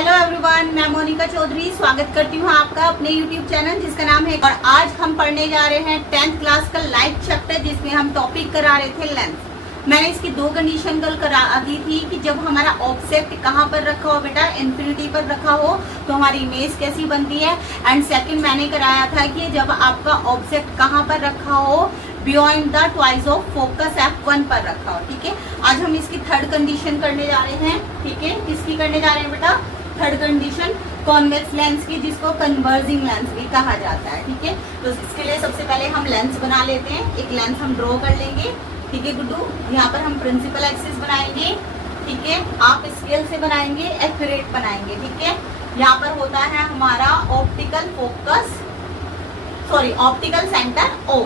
Hello everyone, मैं मोनिका चौधरी स्वागत करती हूँ आपका अपने यूट्यूब चैनल जिसका नाम है। और आज हम पढ़ने जा रहे हैं 10th क्लास का लाइफ चैप्टर, जिसमें हम टॉपिक करा रहे थे लेंस। मैंने इसकी दो कंडीशन कल करा दी थी कि जब हमारा ऑब्जेक्ट कहाँ पर रखा हो बेटा, इन्फिनिटी पर रखा हो तो हमारी इमेज कैसी बनती है। एंड सेकंड मैंने कराया था कि जब आपका ऑब्जेक्ट कहाँ पर रखा हो, beyond the twice of focus F1 पर रखा हो। ठीक है, आज हम इसकी थर्ड कंडीशन करने जा रहे हैं। ठीक है, किसकी करने जा रहे हैं बेटा? थर्ड कंडीशन कॉन्वेक्स लेंस की, जिसको कन्वर्जिंग लेंस भी कहा जाता है। ठीक है, तो इसके लिए सबसे पहले हम लेंस बना लेते हैं। एक लेंस हम ड्रॉ कर लेंगे। ठीक है गुड्डू, यहाँ पर हम प्रिंसिपल एक्सिस बनाएंगे। ठीक है, आप स्केल से बनाएंगे, एक्यूरेट बनाएंगे। ठीक है, यहाँ पर होता है हमारा optical focus, sorry optical centre O।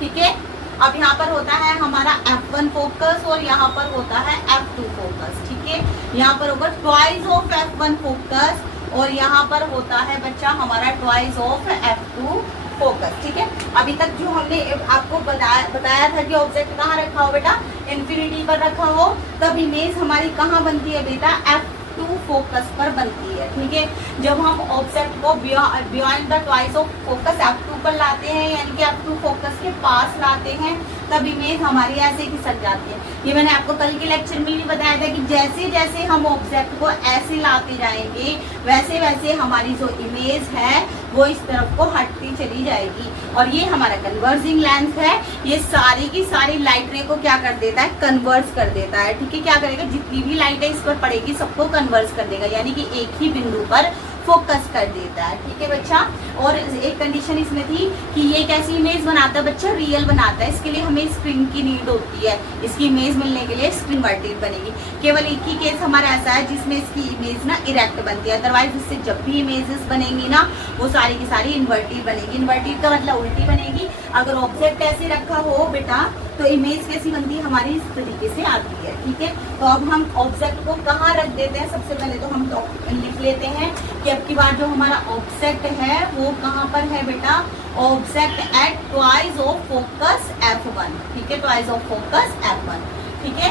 ठीक है, अब यहाँ पर होता है हमारा F1 फोकस और यहाँ पर होता है F2 फोकस। ठीक है, यहाँ पर होगा ट्वाइस ऑफ F1 फोकस और यहाँ पर होता है बच्चा हमारा ट्वाइस ऑफ F2 फोकस। ठीक है, अभी तक जो हमने आपको बताया था कि ऑब्जेक्ट कहाँ रखा हो बेटा, इन्फिनिटी पर रखा हो, तब इमेज हमारी कहाँ बनती है बेटा, F2 फोकस पर बनती है। ठीक है, जब हम ऑब्जेक्ट को beyond the twice of focus F2 पर लाते हैं, यानी कि F2 फोकस के पास लाते हैं, तब इमेज हमारी ऐसे खिसक जाती है। ये मैंने आपको कल के लेक्चर में भी बताया था कि जैसे जैसे हम ऑब्जेक्ट को ऐसे लाते जाएंगे वैसे वैसे हमारी जो इमेज है वो इस तरफ को हटती चली जाएगी। और ये हमारा कन्वर्जिंग लेंस है, ये सारी की सारी लाइट रे को क्या कर देता है, कन्वर्ज कर देता है। ठीक है, क्या करेगा, जितनी भी लाइट है इस पर पड़ेगी सबको कन्वर्ज कर देगा, यानी कि एक ही बिंदु पर फोकस कर देता है। ठीक है बच्चा, और एक कंडीशन इसमें थी कि ये कैसी इमेज बनाता है बच्चा, रियल बनाता है। इसके लिए हमें स्क्रीन की नीड होती है, इसकी इमेज मिलने के लिए स्क्रीन वर्टेड बनेगी। केवल एक ही केस हमारा ऐसा है जिसमें इसकी इमेज ना इरेक्ट बनती है, अदरवाइज इससे जब भी इमेजेस बनेंगी ना वो सारी की सारी इन्वर्टेड बनेगी। इन्वर्टेड का मतलब उल्टी बनेगी। अगर ऑब्जेक्ट ऐसे रखा हो बेटा तो इमेज कैसी बनती है हमारी, इस तरीके से आती है। ठीक है, तो अब हम ऑब्जेक्ट को कहाँ रख देते हैं, सबसे पहले तो हम लिख लेते हैं कि अब की बार जो हमारा ऑब्जेक्ट है वो कहाँ पर है बेटा, object at twice of focus F1। ठीक है, ट्वाइस ऑफ फोकस F1। ठीक है,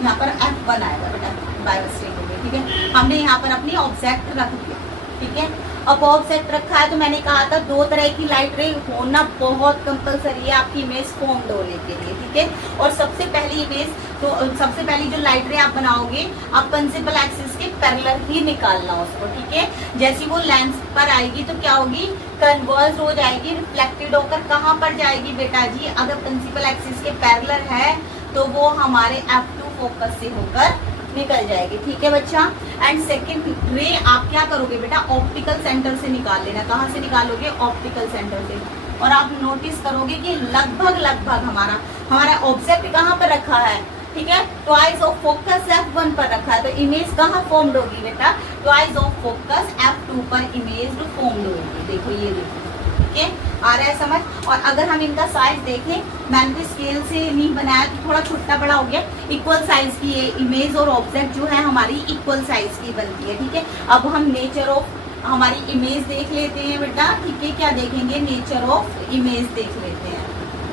यहाँ पर F1 आएगा बेटा, बाय मिस्टेक हो गई। ठीक है, हमने यहाँ पर अपनी ऑब्जेक्ट रख दिया। ठीक है, अब ऑब्जेक्ट रखा है तो मैंने कहा था दो तरह की लाइट रे होना बहुत कंपलसरी है आपकी इमेज फॉर्म्ड होने के लिए। ठीक है, और सबसे पहली इमेज तो सबसे पहली जो लाइट रे आप बनाओगे, आप प्रिंसिपल एक्सिस के पैरेलल ही निकालना उसको। ठीक है, जैसी वो लेंस पर आएगी तो क्या होगी, कन्वर्ज हो जाएगी, रिफ्लेक्टेड होकर कहाँ पर जाएगी बेटा जी, अगर प्रिंसिपल एक्सिस के पैरेलल है तो वो हमारे F2 फोकस से होकर निकल जाएगी। ठीक है बच्चा, एंड सेकंड रे आप क्या करोगे बेटा, ऑप्टिकल सेंटर से निकाल लेना। कहाँ से निकालोगे, ऑप्टिकल सेंटर से। और आप नोटिस करोगे कि लगभग हमारा ऑब्जेक्ट कहाँ पर रखा है, ठीक है, ट्वाइस ऑफ फोकस F1 पर रखा है, तो इमेज कहाँ फॉर्म्ड होगी बेटा, ट्वाइस ऑफ फोकस F2 पर इमेज फॉर्म्ड होगी। देखो ये देखो, ठीक है, आ रहा है समझ। और अगर हम इनका साइज देखें, मैंने तो स्केल से नहीं बनाया तो थोड़ा छोटा बड़ा हो गया, इक्वल साइज की ये इमेज और ऑब्जेक्ट जो है हमारी इक्वल साइज की बनती है। ठीक है, अब हम नेचर ऑफ हमारी इमेज देख लेते हैं बेटा। ठीक है, क्या देखेंगे, नेचर ऑफ इमेज देख लेते हैं।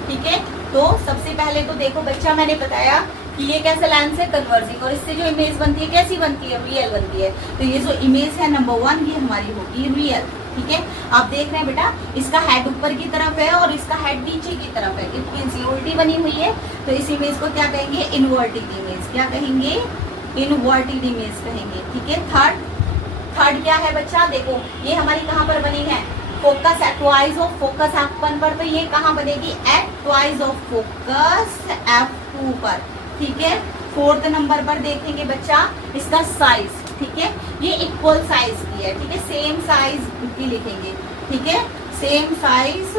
ठीक है, तो सबसे पहले तो देखो बच्चा, मैंने बताया कि ये कैसा लेंस है, कन्वर्जिंग, और इससे जो इमेज बनती है कैसी बनती है, रियल बनती है। तो ये जो इमेज है नंबर 1 ये हमारी होगी रियल। ठीक है, आप देख रहे हैं बेटा, इसका हेड ऊपर की तरफ है और इसका हेड नीचे की तरफ है, इट मींस ये उल्टी बनी हुई है, तो इस इमेज को क्या कहेंगे, इनवर्टेड इमेज। क्या कहेंगे, इनवर्टेड इमेज कहेंगे। ठीक है, थर्ड क्या है बच्चा, देखो ये हमारी कहाँ पर बनी है, focus at twice of focus F1 पर, तो ये कहाँ बनेगी, eight twice of focus F2 पर। ठीक है, फोर्थ नंबर पर देखेंगे बच्चा इसका साइज। ठीक है, ये इक्वल साइज की है। ठीक है, सेम साइज की लिखेंगे। ठीक है, सेम साइज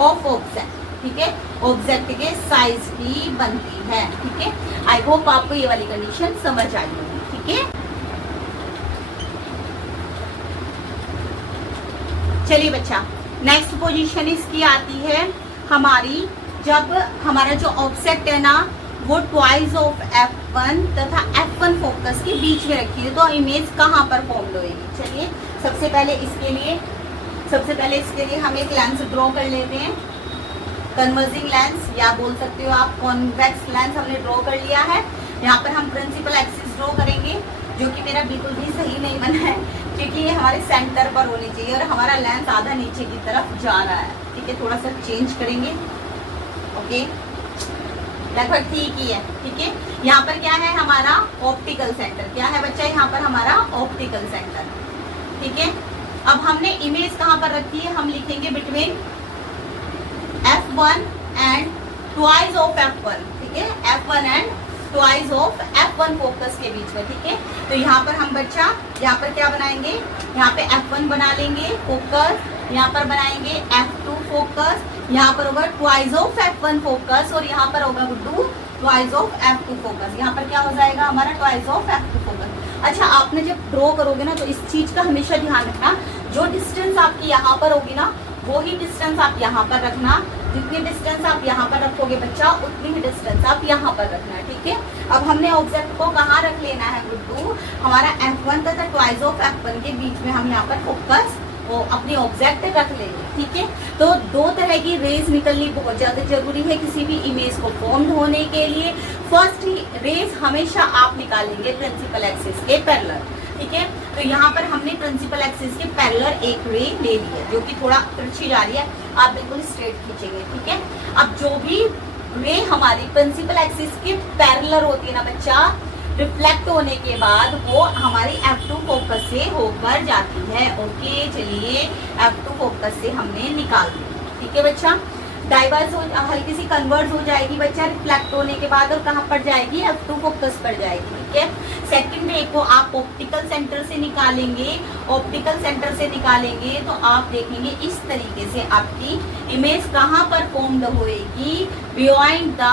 ऑफ ऑब्जेक्ट। ठीक है, ऑब्जेक्ट के साइज की बनती है। ठीक है, आई होप आपको ये वाली कंडीशन समझ आई होगी। ठीक है, चलिए बच्चा, नेक्स्ट पोजीशन इसकी आती है हमारी, जब हमारा जो ऑब्जेक्ट है ना वो ट्वाइस ऑफ F1 तथा F1 फोकस के बीच में रखी है, तो इमेज कहाँ पर फॉर्म्ड होगी। चलिए सबसे पहले इसके लिए हम एक लेंस ड्रॉ कर लेते हैं, कन्वर्जिंग लेंस या बोल सकते हो आप कॉन्वेक्स लेंस हमने ड्रॉ कर लिया है। यहाँ पर हम प्रिंसिपल एक्सिस ड्रॉ करेंगे। जो कि मेरा बिल्कुल भी सही नहीं बना है, क्योंकि ये हमारे सेंटर पर होनी चाहिए और हमारा लेंस आधा नीचे की तरफ जा रहा है। ठीक है, थोड़ा सा चेंज करेंगे। ओके, लगभग ठीक ही है। ठीक है, यहाँ पर क्या है हमारा ऑप्टिकल सेंटर। क्या है बच्चा, यहाँ पर हमारा ऑप्टिकल सेंटर। ठीक है, अब हमने इमेज कहाँ पर रखी है, हम लिखेंगे between F1 and twice of F1। ठीक है, F1 and twice of F1 focus के बीच में। ठीक है, तो यहाँ पर हम बच्चा यहाँ पर क्या बनाएंगे, यहाँ पे F1 बना लेंगे फोकस, यहाँ पर बनाएंगे F2 फोकस, यहाँ पर होगा ट्वाइस ऑफ F1 फोकस और यहाँ पर होगा Guddu twice of F2 focus. यहाँ पर क्या हो जाएगा हमारा ट्वाइस ऑफ F2 फोकस। अच्छा, आपने जब ड्रॉ करोगे ना तो इस चीज का हमेशा ध्यान रखना, जो डिस्टेंस आपकी यहाँ पर होगी ना वो ही डिस्टेंस आप यहाँ पर रखना। जितनी डिस्टेंस आप यहाँ पर रखोगे बच्चा, उतनी ही डिस्टेंस आप यहाँ पर रखना। ठीक है, अब हमने ऑब्जेक्ट को कहाँ रख लेना है गुड्डू, हमारा F1 तथा ट्वाइस ऑफ F1 के बीच में हम यहाँ पर फोकस वो अपनी ऑब्जेक्ट रख लेंगे। ठीक है, तो दो तरह की रेज निकलनी बहुत ज्यादा जरूरी है किसी भी इमेज को फॉर्म होने के लिए। फर्स्ट रेज हमेशा आप निकालेंगे प्रिंसिपल एक्सिस के पैरेलल। ठीक है, तो यहाँ पर हमने प्रिंसिपल एक्सिस के पैरेलल एक रे ले ली है जो कि थोड़ा तिरछी जा रही है, आप बिल्कुल स्ट्रेट खींचेंगे। ठीक है, अब जो भी रे हमारी प्रिंसिपल एक्सिस के पैरेलल होती है ना बच्चा, रिफ्लेक्ट होने के बाद वो हमारी F2 फोकस से होकर जाती है। ओके, चलिए F2 फोकस से हमने निकाल दी। ठीक है बच्चा, डाइवर्स हो हल्की सी कन्वर्ट हो जाएगी बच्चा रिफ्लेक्ट होने के बाद और कहाँ पर जाएगी, F2 फोकस पर जाएगी। ठीक है, सेकंड रे को आप ऑप्टिकल सेंटर से निकालेंगे। ऑप्टिकल सेंटर से निकालेंगे तो आप देखेंगे इस तरीके से आपकी इमेज कहाँ पर फॉर्म्ड होएगी, beyond the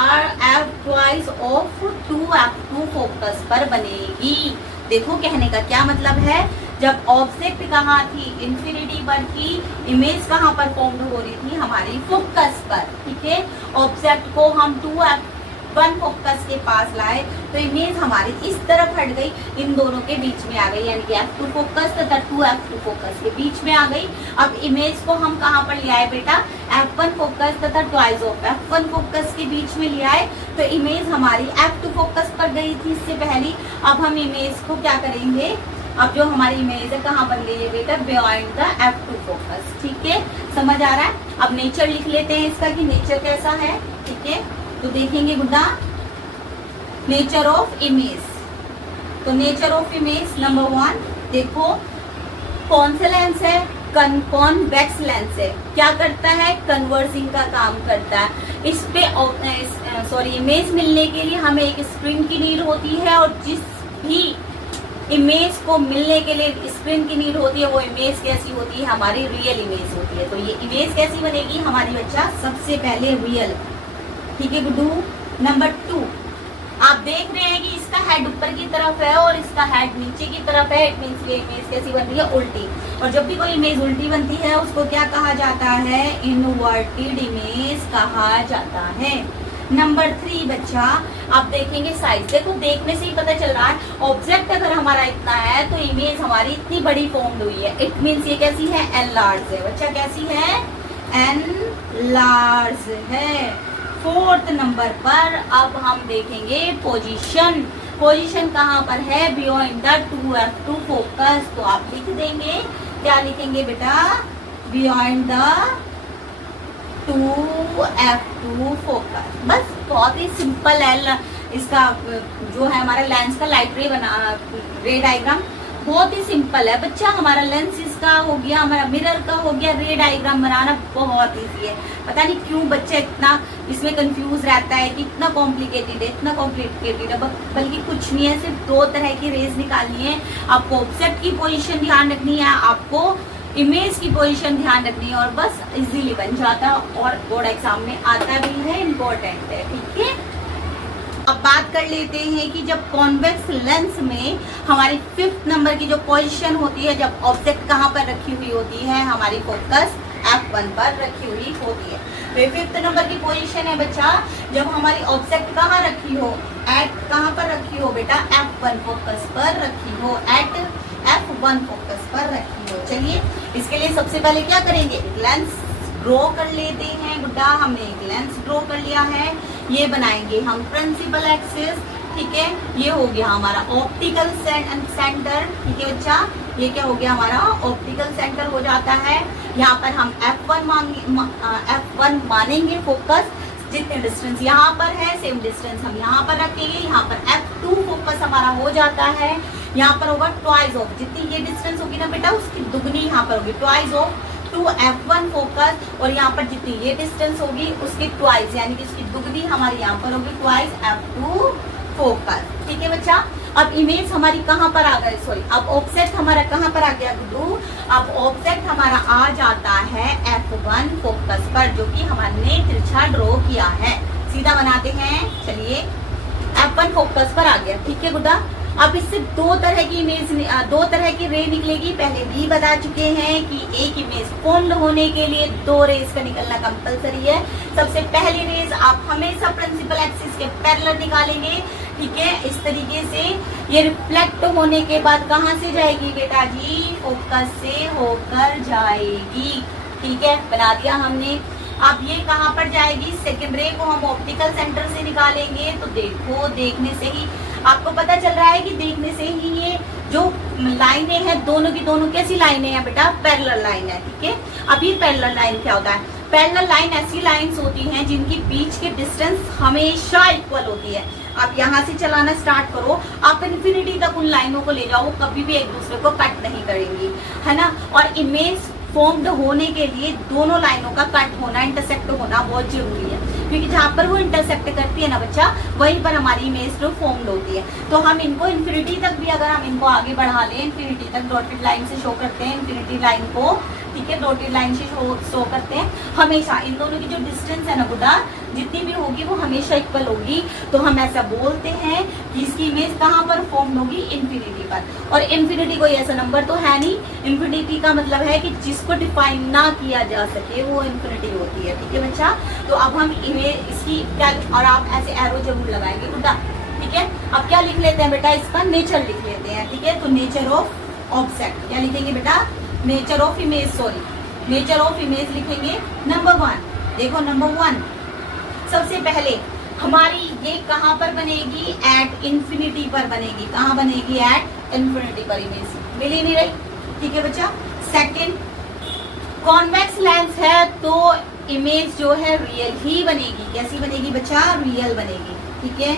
F twice of 2F2 focus पर बनेगी। देखो कहने का क्या मतलब है, जब ऑब्जेक्ट कहाँ थी, इंफिनिटी पर थी, इमेज कहाँ पर फॉर्म हो रही थी, हमारी फोकस पर। ठीक है, ऑब्जेक्ट को हम 2F1 फोकस के पास लाए तो इमेज हमारी इस तरफ हट गई, इन दोनों के बीच में आ गई, यानी कि F2 फोकस तथा 2F2 फोकस के बीच में आ गई। अब इमेज को हम कहाँ पर ले आए बेटा, F1 फोकस तथा ट्वाइस ऑफ F1 फोकस के बीच में ले आए, तो इमेज हमारी F2 फोकस पर गई थी इससे पहले। अब हम इमेज को क्या करेंगे, अब जो हमारी इमेज है कहाँ बन गई है बेटा, बियॉन्ड द F2 फोकस। ठीक है, समझ आ रहा है। अब नेचर लिख लेते हैं इसका कि नेचर कैसा है। ठीक है, तो देखेंगे गुड्डा, नेचर ऑफ इमेज। तो नेचर ऑफ इमेज नंबर 1 देखो, कौन सा लेंस है, कॉन्वेक्स लेंस है। क्या करता है, कन्वर्सिंग का काम करता है। इस पे इमेज मिलने के लिए हमें एक स्क्रीन की नीड होती है और जिस भी इमेज को मिलने के लिए स्क्रीन की नीड होती है वो इमेज कैसी होती है, हमारी रियल इमेज होती है। तो ये इमेज कैसी बनेगी हमारी बच्चा, सबसे पहले रियल। ठीक है गुड्डू। नंबर 2, आप देख रहे हैं कि इसका हेड ऊपर की तरफ है और इसका हेड नीचे की तरफ है। इट मींस ये इमेज कैसी बन रही है, उल्टी। और जब भी कोई इमेज उल्टी बनती है उसको क्या कहा जाता है, इनवर्टेड इमेज कहा जाता है। नंबर 3 बच्चा, आप देखेंगे साइज, देखो देखने से ही पता चल रहा है ऑब्जेक्ट अगर हमारा इतना है तो इमेज हमारी इतनी बड़ी फॉर्म्ड हुई है। इट मींस ये कैसी है, एनलार्ज है बच्चा। कैसी है, एनलार्ज है। 4th नंबर पर अब हम देखेंगे पोजीशन। पोजीशन कहाँ पर है, बियॉन्ड द 2F2 फोकस। तो आप लिख देंगे, क्या लिखेंगे बेटा, बियॉन्ड द 2F2 फोकस। बस बहुत ही सिंपल है इसका जो है हमारा लेंस का लाइट रे डायग्राम बहुत ही सिंपल है बच्चा। हमारा लेंस इसका हो गया, हमारा मिरर का हो गया, रे डायग्राम बनाना बहुत इजी है। पता नहीं क्यों बच्चा इतना इसमें कंफ्यूज रहता है कि इतना कॉम्प्लिकेटेड है, इतना कॉम्प्लिकेटेड है। बल्कि कुछ नहीं है, सिर्फ 2 तरह की रेज निकालनी है। आपको ऑब्जेक्ट की पोजीशन ध्यान रखनी है, आपको इमेज की पोजीशन ध्यान रखनी है और बस इजीली बन जाता है और बोर्ड एग्जाम में आता भी है, इम्पोर्टेंट है। ठीक है, अब बात कर लेते हैं कि जब कॉन्वेक्स लेंस में हमारी 5th नंबर की जो पोजीशन होती है, जब ऑब्जेक्ट कहाँ पर रखी हुई होती है, हमारी फोकस F1 पर रखी हुई होती है। तो 5th नंबर की पोजीशन है बच्चा, जब हमारी ऑब्जेक्ट कहाँ रखी हो, एट कहाँ पर रखी हो बेटा, F1 फोकस पर रखी हो, एट F1 फोकस पर रखी हो। चलिए इसके लिए सबसे पहले क्या करेंगे, एक लेंस ड्रॉ कर लेते हैं गुड्डा। हमने एक लेंस ड्रॉ कर लिया है, ये बनाएंगे हम प्रिंसिपल एक्सिस। ठीक है, ये हो गया हमारा ऑप्टिकल सेंटर। ठीक है बच्चा, ये क्या हो गया हमारा ऑप्टिकल सेंटर हो जाता है। यहाँ पर हम F1 मानेंगे फोकस, जितने डिस्टेंस यहाँ पर है सेम डिस्टेंस हम यहाँ पर रखेंगे। यहाँ पर F2 फोकस हमारा हो जाता है, यहाँ पर होगा ट्वाइस ऑफ, जितनी ये डिस्टेंस होगी ना बेटा उसकी दुगनी यहाँ पर होगी, twice of to F1 focus, और यहाँ पर जितनी ये डिस्टेंस होगी उसकी ट्वाइस, यानी कि उसकी दुगनी हमारी यहाँ पर होगी ट्वाइस F2 फोकस। ठीक है बच्चा, अब इमेज हमारी कहाँ पर आ गई, सॉरी अब ऑब्जेक्ट हमारा कहाँ पर आ गया गुड्डू, अब ऑब्जेक्ट हमारा आ जाता है F1 फोकस पर, जो कि हमने तिरछा ड्रॉ किया है। सीधा बनाते हैं, चलिए F1 फोकस पर आ गया। ठीक है गुड्डा, अब इससे दो तरह की रे निकलेगी। पहले भी बता चुके हैं कि एक इमेज फॉर्म्ड होने के लिए दो रेज का निकलना कंपलसरी है। सबसे पहली रेज आप हमेशा प्रिंसिपल एक्सिस के पैरेलल निकालेंगे। ठीक है, इस तरीके से ये रिफ्लेक्ट होने के बाद कहाँ से जाएगी बेटा जी, फोकस से होकर जाएगी। ठीक है, बना दिया हमने। अब ये कहाँ पर जाएगी, सेकेंड रे को हम ऑप्टिकल सेंटर से निकालेंगे। तो देखो, देखने से ही आपको पता चल रहा है कि देखने से ही ये जो लाइनें हैं दोनों की दोनों कैसी लाइनें हैं बेटा, पैरेलल लाइन है। ठीक है, अभी पैरेलल लाइन क्या होता है, पैरेलल लाइन ऐसी लाइंस होती हैं जिनकी बीच के डिस्टेंस हमेशा इक्वल होती है। आप यहाँ से चलाना स्टार्ट करो, आप इन्फिनिटी तक उन लाइनों को ले जाओ, वो कभी भी एक दूसरे को कट नहीं करेंगी, है ना। और इमेज फॉर्म्ड होने के लिए दोनों लाइनों का कट होना, इंटरसेक्ट होना बहुत जरूरी है, क्योंकि जहाँ पर वो इंटरसेक्ट करती है ना बच्चा, वहीं पर हमारी इमेज जो फॉर्म्ड होती है। तो हम इनको इन्फिनिटी तक भी अगर हम इनको आगे बढ़ा लें, इन्फिनिटी तक डॉटेड लाइन से शो करते हैं, इन्फिनिटी लाइन को, ठीक है, डॉटेड लाइन से शो करते हैं। हमेशा इन दोनों की जो डिस्टेंस है ना गुड्डा, जितनी भी होगी वो हमेशा इक्वल होगी। तो हम ऐसा बोलते हैं कि इसकी इमेज कहाँ पर फॉर्म होगी, इन्फिनिटी पर। और इन्फिनिटी कोई ऐसा नंबर तो है नहीं, इन्फिनिटी का मतलब है कि जिसको डिफाइन ना किया जा सके वो इन्फिनिटी होती है। ठीक है बच्चा, तो अब हम इमेज इसकी क्या, और आप ऐसे एरो जरूर लगाएंगे गुड्डा। ठीक है, अब क्या लिख लेते हैं बेटा, इसका नेचर लिख लेते हैं। ठीक है, तो नेचर ऑफ ऑब्जेक्ट क्या लिखेंगे बेटा, nature of image, sorry nature of image लिखेंगे। नंबर 1 देखो, नंबर 1 सबसे पहले हमारी ये कहाँ पर बनेगी, एट इन्फिनिटी पर बनेगी। कहाँ बनेगी, एट इन्फिनिटी पर इमेज मिल ही नहीं रही। ठीक है बच्चा, सेकंड कॉन्वेक्स लेंस है तो इमेज जो है रियल ही बनेगी। कैसी बनेगी बच्चा, रियल बनेगी। ठीक है,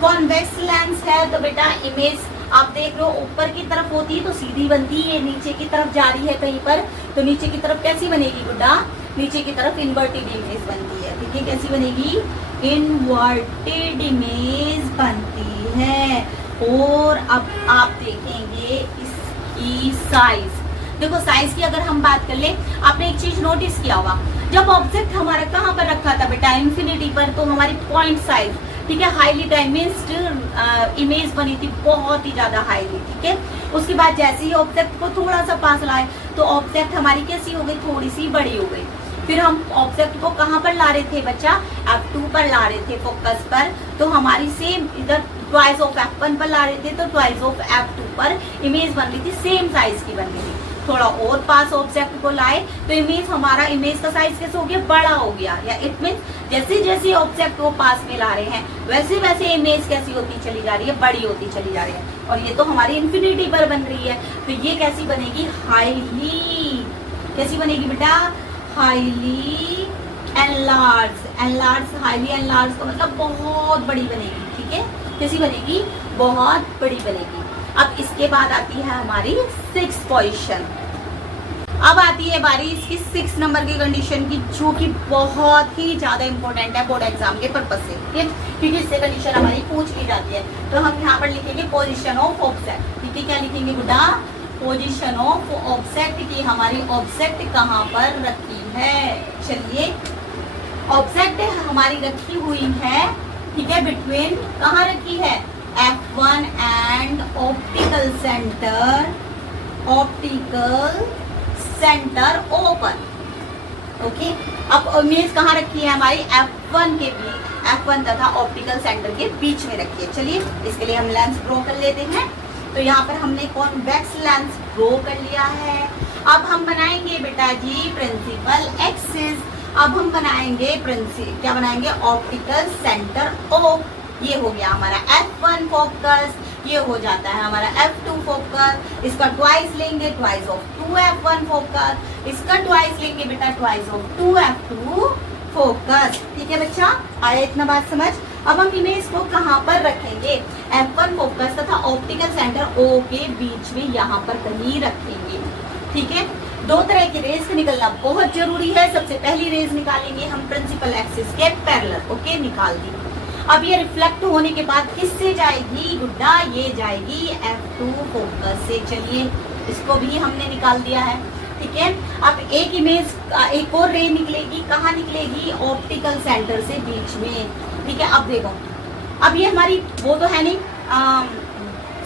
कॉन्वेक्स लेंस है तो बेटा इमेज आप देख लो ऊपर की तरफ होती है तो सीधी बनती है, नीचे की तरफ जा रही है कहीं पर तो नीचे की तरफ कैसी बनेगी गुड्डा, नीचे की तरफ इन्वर्टेड इमेज बनती है। ठीक है, कैसी बनेगी, इन्वर्टेड इमेज बनती है। और अब आप देखेंगे इसकी साइज, देखो साइज की अगर हम बात कर ले, आपने एक चीज नोटिस किया होगा, जब ऑब्जेक्ट हमारा कहाँ पर रखा था बेटा, इन्फिनिटी पर, तो हमारी पॉइंट साइज, ठीक है, हाईली डायमेंस्ड इमेज बनी थी, बहुत ही ज्यादा हाईली। ठीक है, उसके बाद जैसे ही ऑब्जेक्ट को थोड़ा सा पास लाए तो ऑब्जेक्ट हमारी कैसी हो गई, थोड़ी सी बड़ी हो गई। फिर हम ऑब्जेक्ट को कहाँ पर ला रहे थे बच्चा, F2 पर ला रहे थे फोकस पर, तो हमारी सेम इधर ट्वाइस ऑफ F1 पर ला रहे थे तो ट्वाइस ऑफ F2 पर इमेज बन रही थी, सेम साइज की बन रही थी। थोड़ा और पास ऑब्जेक्ट को लाए तो इमेज हमारा, इमेज का साइज कैसे हो गया, बड़ा हो गया। या इट मीन जैसे जैसे ऑब्जेक्ट को पास में ला रहे हैं वैसे वैसे इमेज कैसी होती चली जा रही है, बड़ी होती चली जा रही है। और ये तो हमारी इन्फिनिटी पर बन रही है, तो ये कैसी बनेगी, हाईली, कैसी बनेगी बेटा, हाईली एनलार्ज, हाईली एनलार्ज का मतलब बहुत बड़ी बनेगी। ठीक है, कैसी बनेगी, बहुत बड़ी बनेगी। अब इसके बाद आती है हमारी 6 पोजीशन। अब आती है बारी इसकी 6 नंबर की कंडीशन की, जो कि बहुत ही ज्यादा इंपॉर्टेंट है बोर्ड एग्जाम के पर्पज से, ठीक है, क्योंकि इससे कंडीशन हमारी पूछ ली जाती है। तो हम यहाँ पर लिखेंगे पोजीशन ऑफ ऑब्जेक्ट। ठीक है, क्या लिखेंगे बेटा, पोजीशन ऑफ ऑब्जेक्ट की हमारी ऑब्जेक्ट कहाँ पर रखी है। चलिए, ऑब्जेक्ट हमारी रखी हुई है, ठीक है, बिटवीन, कहाँ रखी है, F1 and optical centre open. Okay, अब इमेज कहाँ रखी है हमारी, F1 के बीच, F1 तथा ऑप्टिकल सेंटर के बीच में रखी है। चलिए, इसके लिए हम लेंस ड्रॉ कर लेते हैं। तो यहाँ पर हमने कॉन्वेक्स लेंस ड्रॉ कर लिया है। अब हम बनाएंगे बेटा जी प्रिंसिपल एक्सिस। अब हम बनाएंगे क्या बनाएंगे, ऑप्टिकल सेंटर ये हो गया हमारा F1 फोकस, ये हो जाता है हमारा F2 फोकस, इसका ट्वाइस लेंगे ट्वाइस ऑफ 2F1 फोकस, इसका ट्वाइस लेंगे बेटा ट्वाइस ऑफ 2F2 फोकस। ठीक है बच्चा, आया इतना बात समझ। अब हम इमेज को कहाँ पर रखेंगे, F1 फोकस तथा ऑप्टिकल सेंटर O के बीच में यहाँ पर कहीं रखेंगे। ठीक है, दो तरह की रेज निकलना बहुत जरूरी है। सबसे पहली रेज निकालेंगे हम प्रिंसिपल एक्सिस के पैरेलल। ओके, निकाल दी। अब ये रिफ्लेक्ट होने के बाद किससे जाएगी गुड्डा, ये जाएगी F2 फोकस से। चलिए इसको भी हमने निकाल दिया है। ठीक है, अब एक इमेज एक और रे निकलेगी, कहाँ निकलेगी, ऑप्टिकल सेंटर से बीच में। ठीक है, अब देखो, अब ये हमारी वो तो है नहीं,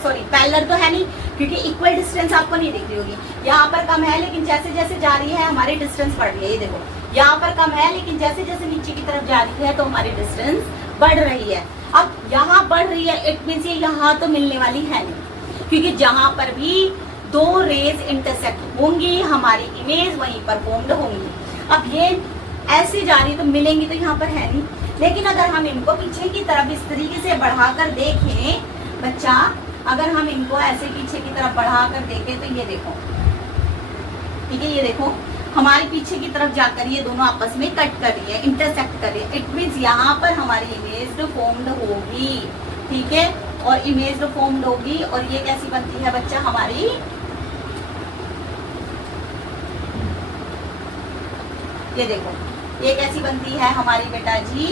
सॉरी पैरेलल तो है नहीं, क्योंकि इक्वल डिस्टेंस आपको नहीं दिख रही होगी। यहाँ पर कम है लेकिन जैसे जैसे जा रही है हमारी डिस्टेंस बढ़ रही है। ये देखो, यहाँ पर कम है लेकिन जैसे जैसे नीचे की तरफ जा रही है तो हमारी डिस्टेंस बढ़ रही है। अब यहाँ बढ़ रही है, इट मीन्स ये यहाँ तो मिलने वाली है नहीं, क्योंकि जहां पर भी दो रेज इंटरसेक्ट होंगी हमारी इमेज वहीं पर फॉर्म्ड होंगी। अब ये ऐसे जा रही तो मिलेंगी तो यहाँ पर है नहीं, लेकिन अगर हम इनको पीछे की तरफ इस तरीके से बढ़ाकर देखें बच्चा, अगर हम इनको ऐसे पीछे की तरफ बढ़ाकर देखें तो ये देखो, ठीक है, ये देखो हमारे पीछे की तरफ जाकर ये दोनों आपस में कट कर रही है, इंटरसेक्ट कर रही है। इट मीन्स यहाँ पर हमारी इमेज फॉर्म्ड होगी। ठीक है, और इमेज फॉर्म्ड होगी और ये कैसी बनती है बच्चा हमारी, ये देखो ये कैसी बनती है हमारी बेटा जी,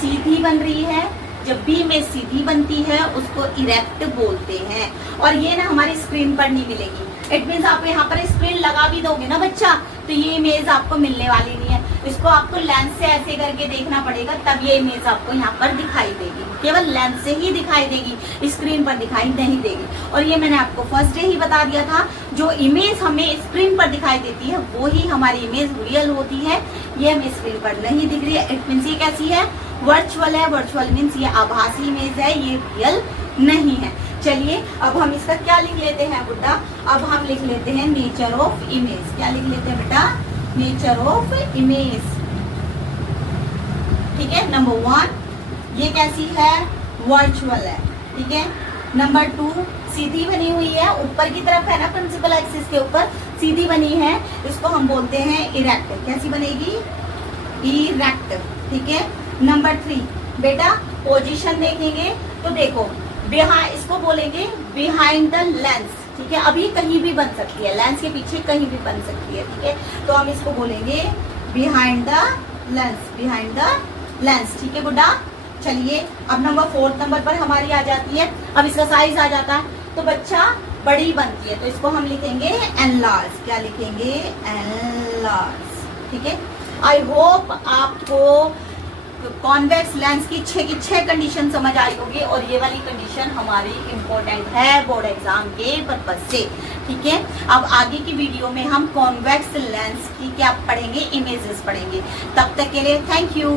सीधी बन रही है। जब भी इमेज सीधी बनती है उसको इरेक्ट बोलते हैं, और ये ना हमारी स्क्रीन पर नहीं मिलेगी। इट मीन्स आप यहाँ पर स्क्रीन लगा भी दोगे ना बच्चा तो ये इमेज आपको मिलने वाली नहीं है। इसको आपको लेंस से ऐसे करके देखना पड़ेगा, तब ये इमेज आपको यहाँ पर दिखाई देगी। केवल लेंस से ही दिखाई देगी, स्क्रीन पर दिखाई नहीं देगी। और ये मैंने आपको फर्स्ट डे ही बता दिया था, जो इमेज हमें स्क्रीन पर दिखाई देती है वो ही हमारी इमेज रियल होती है। ये हमें स्क्रीन पर नहीं दिख रही है, इट मीन्स ये कैसी है, वर्चुअल है। वर्चुअल मीन्स ये आभासी इमेज है, ये रियल नहीं है। चलिए अब हम इसका क्या लिख लेते हैं बेटा, अब हम लिख लेते हैं नेचर ऑफ इमेज। क्या लिख लेते हैं बेटा, नेचर ऑफ इमेज। ठीक है, नंबर 1 ये कैसी है, वर्चुअल है। ठीक है, नंबर 2 सीधी बनी हुई है, ऊपर की तरफ है ना प्रिंसिपल एक्सिस के ऊपर सीधी बनी है, इसको हम बोलते हैं इरेक्ट। कैसी बनेगी, इरेक्ट। ठीक है, नंबर 3 बेटा पोजीशन देखेंगे तो देखो बिहाइंड, इसको बोलेंगे बिहाइंड द लेंस। ठीक है, अब ये कहीं भी बन सकती है, लेंस के पीछे कहीं भी बन सकती है। ठीक है, तो हम इसको बोलेंगे behind the lens, behind the lens. ठीक है गुड्डा, चलिए अब नंबर 4 नंबर पर हमारी आ जाती है, अब इसका साइज आ जाता है तो बच्चा बड़ी बनती है, तो इसको हम लिखेंगे एनलार्ज। क्या लिखेंगे, एनलार्ज। ठीक है, आई होप आपको कॉन्वेक्स लेंस की 6 कंडीशन समझ आई होगी, और ये वाली कंडीशन हमारी इम्पोर्टेंट है बोर्ड एग्जाम के पर्पज से। ठीक है, अब आगे की वीडियो में हम कॉन्वेक्स लेंस की क्या पढ़ेंगे, इमेजेस पढ़ेंगे। तब तक के लिए थैंक यू।